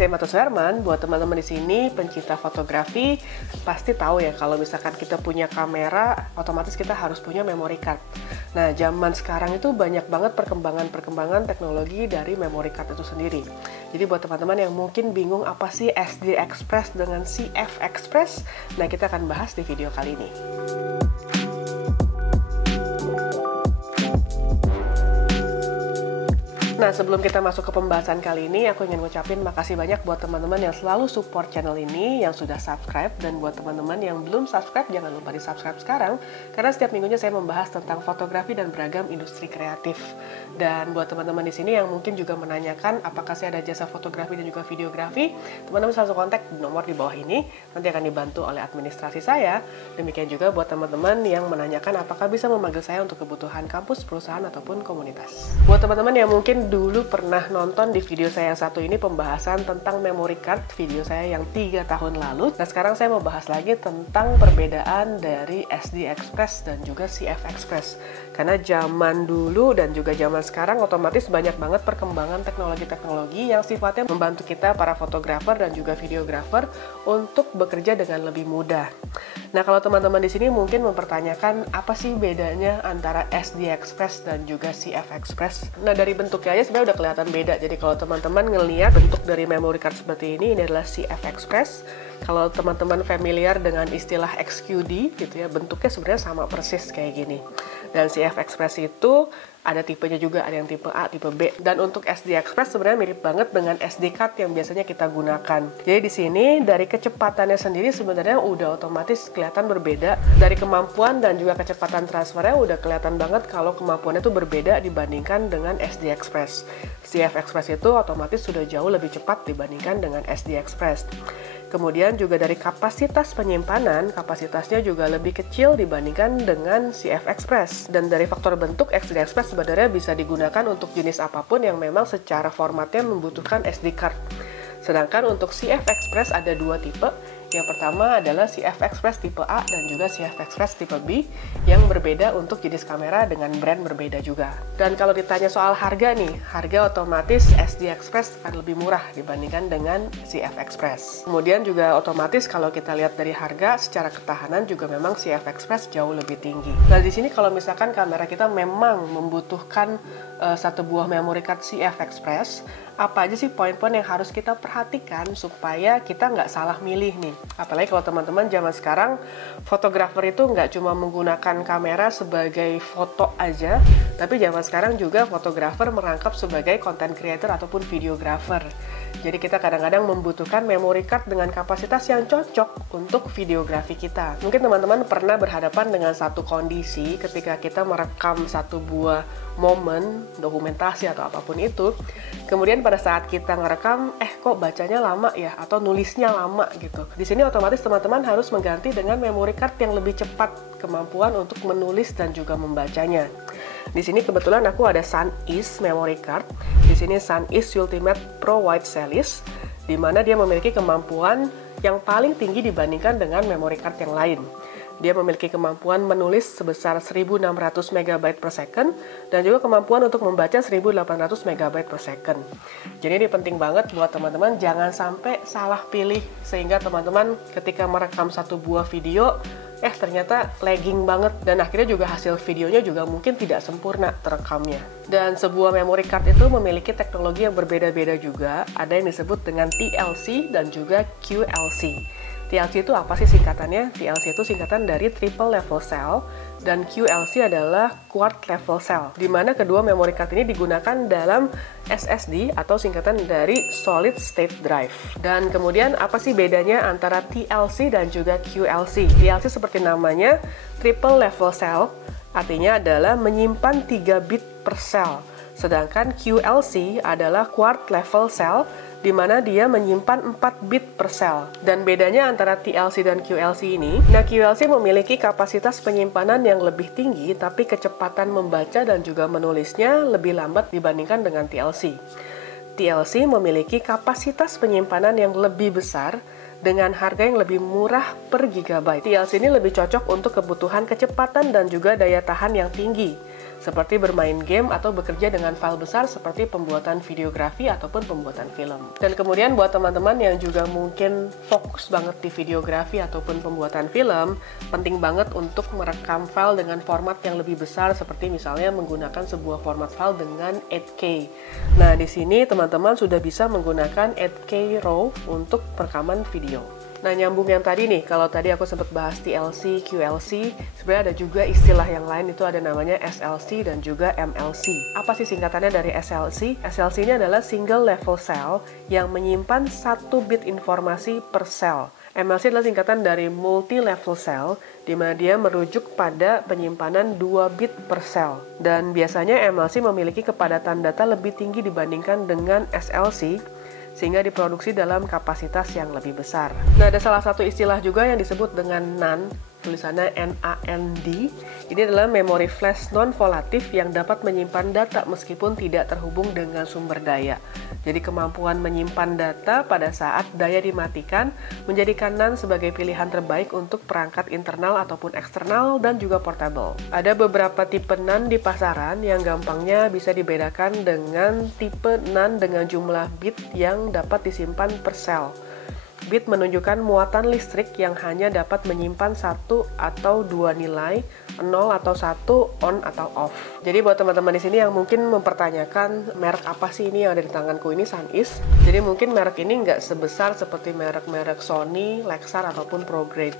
saya Matus Herman. Buat teman-teman di sini pencinta fotografi pasti tahu ya kalau misalkan kita punya kamera, otomatis kita harus punya memory card. Nah, zaman sekarang itu banyak banget perkembangan teknologi dari memory card itu sendiri. Jadi buat teman-teman yang mungkin bingung apa sih SD Express dengan CF Express, nah kita akan bahas di video kali ini. Nah, sebelum kita masuk ke pembahasan kali ini, aku ingin ngucapin makasih banyak buat teman-teman yang selalu support channel ini, yang sudah subscribe, dan buat teman-teman yang belum subscribe, jangan lupa di subscribe sekarang, karena setiap minggunya saya membahas tentang fotografi dan beragam industri kreatif. Dan buat teman-teman di sini yang mungkin juga menanyakan apakah saya ada jasa fotografi dan juga videografi, teman-teman langsung kontak di nomor di bawah ini, nanti akan dibantu oleh administrasi saya. Demikian juga buat teman-teman yang menanyakan apakah bisa memanggil saya untuk kebutuhan kampus, perusahaan, ataupun komunitas. Buat teman-teman yang mungkin dulu pernah nonton di video saya yang satu ini pembahasan tentang memory card, video saya yang 3 tahun lalu. Nah, sekarang saya mau bahas lagi tentang perbedaan dari SD Express dan juga CF Express. Karena zaman dulu dan juga zaman sekarang otomatis banyak banget perkembangan teknologi-teknologi yang sifatnya membantu kita para fotografer dan juga videografer untuk bekerja dengan lebih mudah. Nah, kalau teman-teman di sini mungkin mempertanyakan apa sih bedanya antara SD Express dan juga CF Express. Nah, dari bentuknya aja sebenarnya udah kelihatan beda. Jadi kalau teman-teman ngelihat bentuk dari memory card seperti ini adalah CF Express. Kalau teman-teman familiar dengan istilah XQD gitu ya, bentuknya sebenarnya sama persis kayak gini. Dan CF Express itu ada tipenya juga, ada yang tipe A, tipe B. Dan untuk SD Express sebenarnya mirip banget dengan SD card yang biasanya kita gunakan. Jadi di sini dari kecepatannya sendiri sebenarnya udah otomatis kelihatan berbeda. Dari kemampuan dan juga kecepatan transfernya udah kelihatan banget kalau kemampuannya itu berbeda dibandingkan dengan SD Express. CF Express itu otomatis sudah jauh lebih cepat dibandingkan dengan SD Express. Kemudian juga dari kapasitas penyimpanan, kapasitasnya juga lebih kecil dibandingkan dengan CF Express. Dan dari faktor bentuk, SD Express sebenarnya bisa digunakan untuk jenis apapun yang memang secara formatnya membutuhkan SD card. Sedangkan untuk CF Express ada 2 tipe. Yang pertama adalah CF Express tipe A dan juga CF Express tipe B yang berbeda untuk jenis kamera dengan brand berbeda juga. Dan kalau ditanya soal harga nih, harga otomatis SD Express akan lebih murah dibandingkan dengan CF Express. Kemudian juga otomatis kalau kita lihat dari harga, secara ketahanan juga memang CF Express jauh lebih tinggi. Nah, di sini kalau misalkan kamera kita memang membutuhkan satu buah memory card CF Express, apa aja sih poin-poin yang harus kita perhatikan supaya kita nggak salah milih nih. Apalagi kalau teman-teman zaman sekarang, fotografer itu nggak cuma menggunakan kamera sebagai foto aja, tapi zaman sekarang juga fotografer merangkap sebagai content creator ataupun videographer. Jadi kita kadang-kadang membutuhkan memory card dengan kapasitas yang cocok untuk videografi kita. Mungkin teman-teman pernah berhadapan dengan satu kondisi ketika kita merekam satu buah momen, dokumentasi atau apapun itu, kemudian pada saat kita ngerekam, kok bacanya lama ya, atau nulisnya lama gitu. Di sini otomatis teman-teman harus mengganti dengan memory card yang lebih cepat kemampuan untuk menulis dan juga membacanya. Di sini kebetulan aku ada SanDisk memory card. Di sini SanDisk Ultimate Pro Wide Series, di mana dia memiliki kemampuan yang paling tinggi dibandingkan dengan memory card yang lain. Dia memiliki kemampuan menulis sebesar 1600 MB per second dan juga kemampuan untuk membaca 1800 MB per second. Jadi ini penting banget buat teman-teman, jangan sampai salah pilih sehingga teman-teman ketika merekam satu buah video ternyata lagging banget dan akhirnya juga hasil videonya juga mungkin tidak sempurna terekamnya. Dan sebuah memory card itu memiliki teknologi yang berbeda-beda juga, ada yang disebut dengan TLC dan juga QLC. TLC itu apa sih singkatannya? TLC itu singkatan dari Triple Level Cell dan QLC adalah Quad Level Cell, di mana kedua memory card ini digunakan dalam SSD atau singkatan dari Solid State Drive. Dan kemudian apa sih bedanya antara TLC dan juga QLC? TLC seperti namanya Triple Level Cell, artinya adalah menyimpan 3 bit per cell. Sedangkan QLC adalah Quad Level Cell, di mana dia menyimpan 4 bit per sel. Dan bedanya antara TLC dan QLC ini, nah QLC memiliki kapasitas penyimpanan yang lebih tinggi, tapi kecepatan membaca dan juga menulisnya lebih lambat dibandingkan dengan TLC. TLC memiliki kapasitas penyimpanan yang lebih besar dengan harga yang lebih murah per gigabyte. TLC ini lebih cocok untuk kebutuhan kecepatan dan juga daya tahan yang tinggi. seperti bermain game atau bekerja dengan file besar seperti pembuatan videografi ataupun pembuatan film. Dan kemudian buat teman-teman yang juga mungkin fokus banget di videografi ataupun pembuatan film, penting banget untuk merekam file dengan format yang lebih besar seperti misalnya menggunakan sebuah format file dengan 8K. Nah, di sini teman-teman sudah bisa menggunakan 8K RAW untuk perekaman video. Nah, nyambung yang tadi nih, kalau tadi aku sempat bahas TLC, QLC, sebenarnya ada juga istilah yang lain, itu ada namanya SLC dan juga MLC. Apa sih singkatannya dari SLC? SLC ini adalah Single Level Cell yang menyimpan 1 bit informasi per sel. MLC adalah singkatan dari Multi Level Cell, di mana dia merujuk pada penyimpanan 2 bit per sel. Dan biasanya MLC memiliki kepadatan data lebih tinggi dibandingkan dengan SLC, sehingga diproduksi dalam kapasitas yang lebih besar. Nah, ada salah satu istilah juga yang disebut dengan NAND, tulisannya NAND. Ini adalah memori flash non-volatif yang dapat menyimpan data meskipun tidak terhubung dengan sumber daya. Jadi kemampuan menyimpan data pada saat daya dimatikan menjadikan NAND sebagai pilihan terbaik untuk perangkat internal ataupun eksternal dan juga portable. Ada beberapa tipe NAND di pasaran yang gampangnya bisa dibedakan dengan tipe NAND dengan jumlah bit yang dapat disimpan per sel. Bit menunjukkan muatan listrik yang hanya dapat menyimpan 1 atau 2 nilai, 0 atau 1, on atau off. Jadi buat teman-teman di sini yang mungkin mempertanyakan merek apa sih ini yang ada di tanganku ini, SanDisk. Jadi mungkin merek ini nggak sebesar seperti merek-merek Sony, Lexar ataupun ProGrade.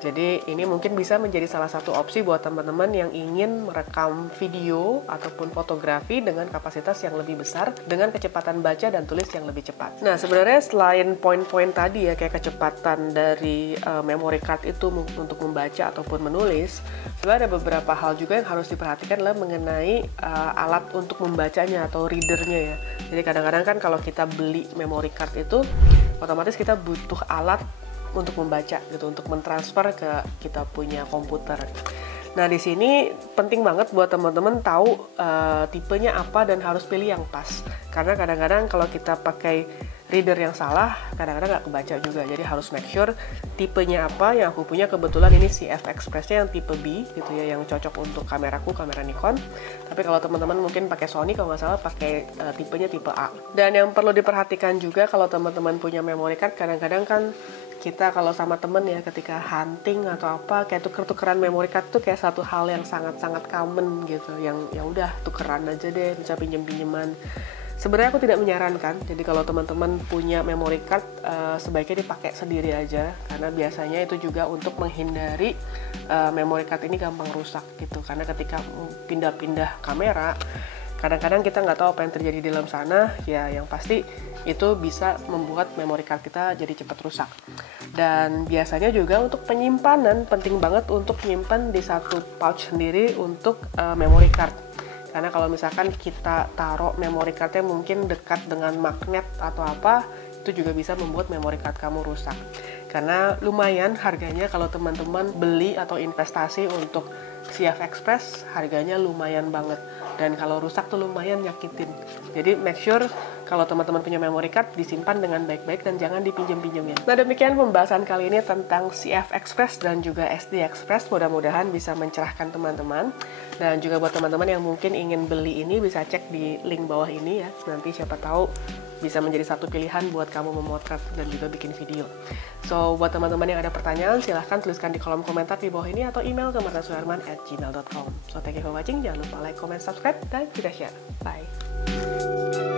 Jadi ini mungkin bisa menjadi salah satu opsi buat teman-teman yang ingin merekam video ataupun fotografi dengan kapasitas yang lebih besar dengan kecepatan baca dan tulis yang lebih cepat. Nah, sebenarnya selain poin-poin tadi ya, kayak kecepatan dari memory card itu untuk membaca ataupun menulis, sebenarnya ada beberapa hal juga yang harus diperhatikan adalah mengenai alat untuk membacanya atau readernya ya. Jadi kadang-kadang kan kalau kita beli memory card itu otomatis kita butuh alat untuk membaca gitu, untuk mentransfer ke kita punya komputer. Nah, di sini penting banget buat teman-teman tahu tipenya apa dan harus pilih yang pas. Karena kadang-kadang kalau kita pakai reader yang salah, kadang-kadang nggak kebaca juga. Jadi harus make sure tipenya apa. Yang aku punya kebetulan ini CF Express-nya yang tipe B gitu ya, yang cocok untuk kameraku, kamera Nikon. Tapi kalau teman-teman mungkin pakai Sony, kalau nggak salah pakai tipenya tipe A. Dan yang perlu diperhatikan juga kalau teman-teman punya memory card, kadang-kadang kan kita kalau sama temen ya ketika hunting atau apa kayak tuker-tukeran memory card tuh kayak satu hal yang sangat-sangat common gitu, yang ya udah tukeran aja deh, bisa pinjem-pinjeman. Sebenarnya aku tidak menyarankan, jadi kalau teman-teman punya memory card sebaiknya dipakai sendiri aja, karena biasanya itu juga untuk menghindari memory card ini gampang rusak gitu, karena ketika pindah-pindah kamera kadang-kadang kita nggak tahu apa yang terjadi di dalam sana, ya yang pasti itu bisa membuat memory card kita jadi cepat rusak. Dan biasanya juga untuk penyimpanan, penting banget untuk menyimpan di satu pouch sendiri untuk memory card. Karena kalau misalkan kita taruh memory cardnya mungkin dekat dengan magnet atau apa, itu juga bisa membuat memory card kamu rusak. Karena lumayan harganya kalau teman-teman beli atau investasi untuk CF Express, harganya lumayan banget. Dan kalau rusak tuh lumayan nyakitin. Jadi make sure kalau teman-teman punya memory card disimpan dengan baik-baik dan jangan dipinjem-pinjemin. Nah, demikian pembahasan kali ini tentang CF Express dan juga SD Express. Mudah-mudahan bisa mencerahkan teman-teman. Dan juga buat teman-teman yang mungkin ingin beli ini bisa cek di link bawah ini ya. Nanti siapa tahu bisa menjadi satu pilihan buat kamu memotret dan juga bikin video. So, buat teman-teman yang ada pertanyaan, silahkan tuliskan di kolom komentar di bawah ini atau email ke martasuherman@gmail.com. So, thank you for watching. Jangan lupa like, comment, subscribe, dan juga share. Bye!